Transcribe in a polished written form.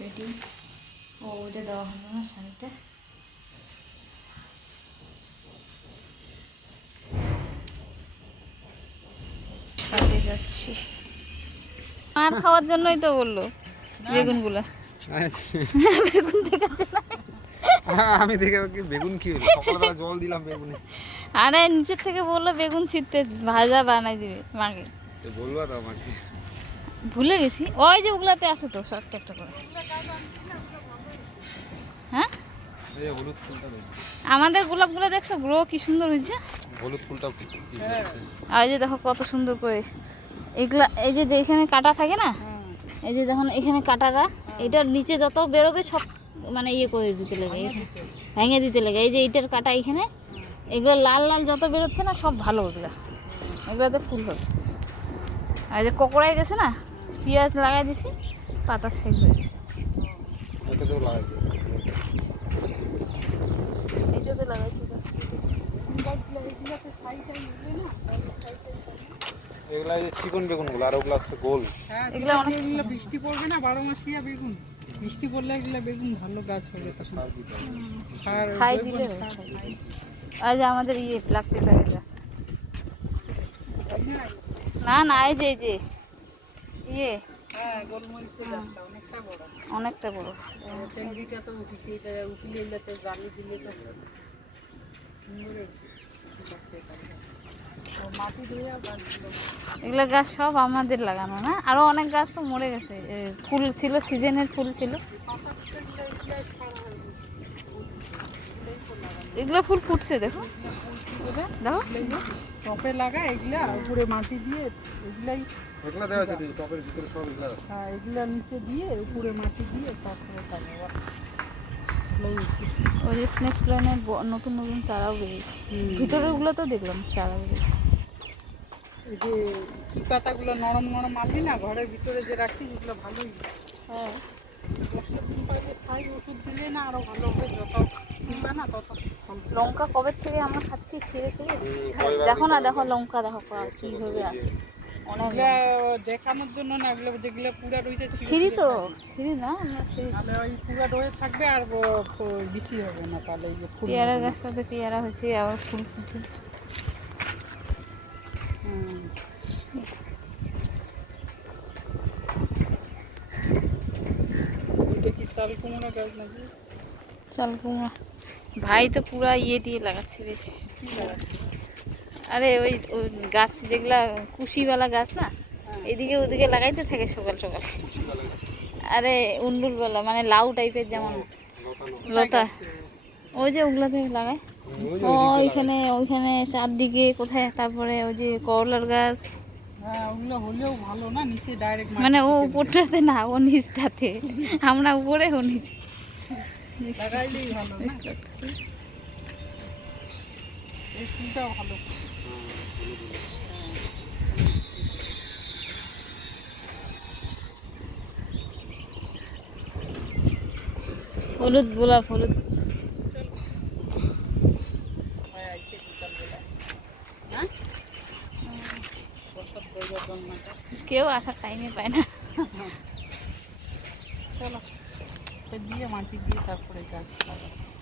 Ready. ও ওটা দেওয়া হলো না, শাড়িটা। ছাদে যাচ্ছি, আর খাওয়ার জন্যই তো বললো বেগুনগুলা। বেগুন দেখাচ্ছে না, আমি দেখে কি বেগুন কি হলো, সকালবেলা জল দিলাম বেগুনে। আরে নিচের থেকে বললো বেগুন ছিটতে ভাজা বানাই দিবে মাকে। তো বলবো তো আমাকে, ভুলে গেছি, ওই যে ওগুলাতে আছে তো একটা একটা করে। হ্যাঁ এই যে হলুদ ফুলটা দেখো, আমাদের গোলাপগুলো দেখছো গ্রো কি সুন্দর হয়েছে। হলুদ ফুলটা কি হচ্ছে। আর এই যে দেখো কত সুন্দর করে এগুলা, এই যে যেখানে কাটা থাকে না, এই যে দেখুন এখানে কাটাটা, এটার নিচে যত বেরোবে সব মানে ইয়ে করে দিতে লাগে, ভেঙে দিতে লাগে। এই যে এইটার কাটা এখানে, এগুলো লাল লাল যত বেরোচ্ছে না সব ভালো, ওগুলো এগুলোতে ফুল হবে। আর এই যে ককড়াই গেছে না, পেঁয়াজ লাগাই দিছি, পাতা শেক হয়ে গেছে। এটাতেও লাগাই দিয়েছে, এটাতে লাগাইছি এগুলা এই যে চিকন বেগুনগুলো, আর ওগুলো হচ্ছে গোল। এগুলো অনেক এগুলো বৃষ্টি পড়বে না, 12 মাসিয়া বেগুন। বৃষ্টি পড়লে এগুলো বেগুন ভালো গাছ হবে তখন। আর ছাই দিলে আর যে আমাদের ইয়ে ব্ল্যাক পেপারের গাছ, না না এই যে ইয়ে হ্যাঁ, গোলমরিচের গাছটা অনেকটা বড়। অনেকটা বড়। ট্যাংরিটা তো উঠিছে, এটা উঠিলে এগুলোতে জালি দিলে তো সুন্দর মাটি ধুয়ে গাছগুলো। এগুলো গাছ সব আমাদের লাগানো না, আরো অনেক গাছ তো মরে গেছে। ফুল ছিল, সিজনের ফুল ছিল, এগুলো ফুল ফুটছে দেখো, দেখো টপে লাগা এগুলা, উপরে মাটি দিয়ে এগুলাই। এগুলা দেওয়া আছে টপের ভিতরে সব এগুলা আছে। হ্যাঁ, এগুলা নিচে দিয়ে উপরে মাটি দিয়ে তারপরে তারপর ওই যে স্নেক প্ল্যান্টের নতুন নতুন চারাও বেরিয়েছে, ভিতরে ওগুলো তো দেখলাম চারা বেরিয়েছে। এই যে কি পাতাগুলো নরম নরম আনলি না ঘরের ভিতরে যে রাখছি, এগুলো ভালোই। হ্যাঁ, বর্ষার দিন পাইলে ছাই ওষুধ দিলে না আরো ভালো হবে, যত কিনবা না তত। লঙ্কা কবে থেকে আমরা খাচ্ছি ছিঁড়ে ছিঁড়ে, দেখো না, দেখো লঙ্কা দেখো কিভাবে আছে, অনেক এগুলা দেখানোর জন্য না, এগুলো যেগুলো পুরা রয়েছে ছিঁড়ি তো, ছিঁড়ি না আমরা ছিঁড়ি। তাহলে ওই পুরা রয়ে থাকবে আর বেশি হবে না, তাহলে এই যে ফুল পেয়ারা গাছটাতে পেয়ারা হচ্ছে, আবার ফুল ফুটছে। এটা কি চাল কুমড়া গাছ নাকি? চাল কুমড়া ভাই তো পুরা ইয়ে দিয়ে লাগাচ্ছে বেশ। কি লাগাচ্ছে? আরে ওই ওই গাছ যেগুলা কুশিওয়ালা গাছ না, এদিকে ওদিকে লাগাইতে থাকে সকাল সকাল। আরে উন্ডুলবেলা মানে লাউ টাইপের, যেমন লতা, ওই যে ওগুলাতে লাগায়। ওইখানে ওইখানে চারদিকে কোথায়, তারপরে ওই যে করলার গাছ, হ্যাঁ, ওগুলো হলেও ভালো না, নিচে ডাইরেক্ট মানে ও উপরটাতে না, ও নিচটাতে, আমরা উপরে ও নিচে লাগাইলেই ভালো না? এই ফুলটাও ভালো। হলুদ গোলাপ, হলুদ। হয় আইসে বিকালবেলা। হ্যাঁ, বর্ষার দরজা জন্মাটা। কেউ আসার টাইমে পায় না। চলো, দিয়ে মাটি দিয়ে তারপরে গাছ লাগাবো।